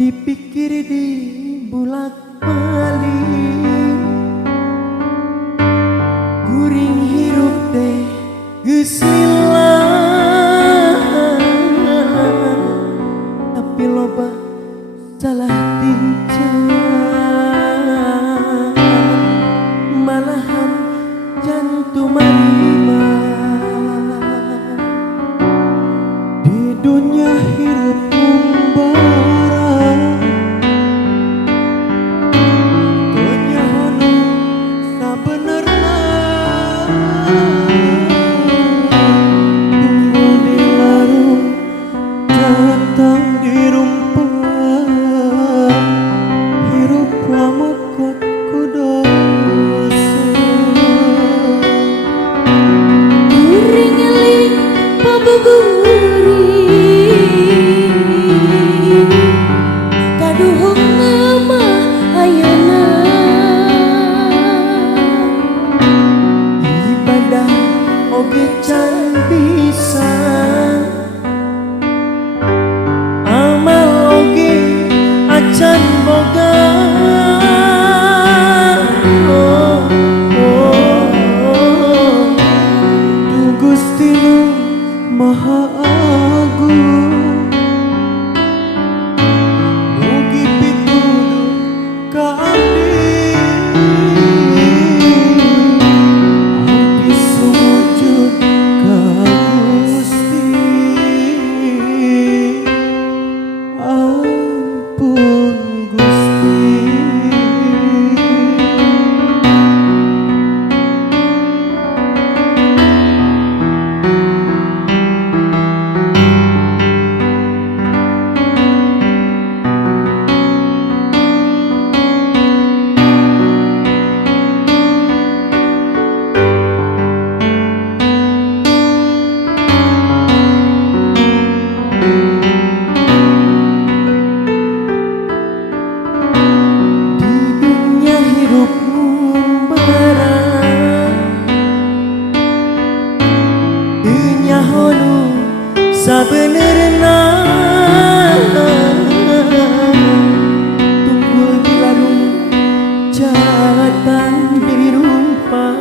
dipikir di bulak balik guring hirup teh geus lila tapi loba salah tincang malahan jantung marima di dunia hirup oge can bisa amal oge acan boga Du Gusti Nu Maha Agung mugi pituduh ka abdi sabenerna tunggul di larung jatan dirumpah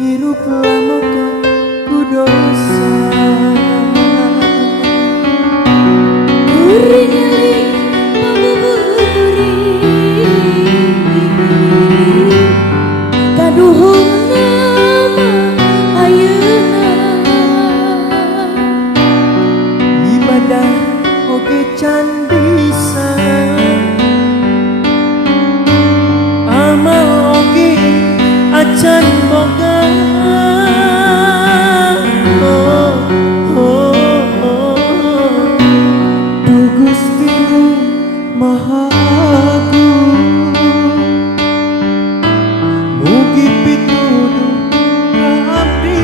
hirup lamokot ku dosa kuring eling pamuburi kaduhung nama ayeuna oge can bisa amal oge acan boga Du Gusti Nu Maha Agung mugi pituduh ka abdi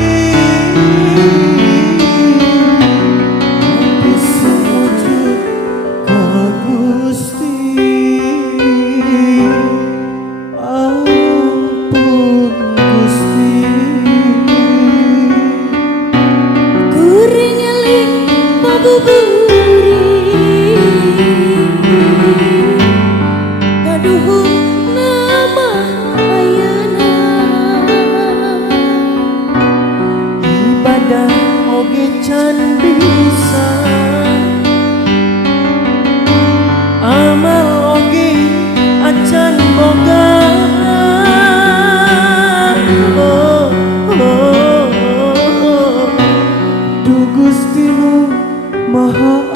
oge can bisa amal oge acan boga Du Gusti Nu Maha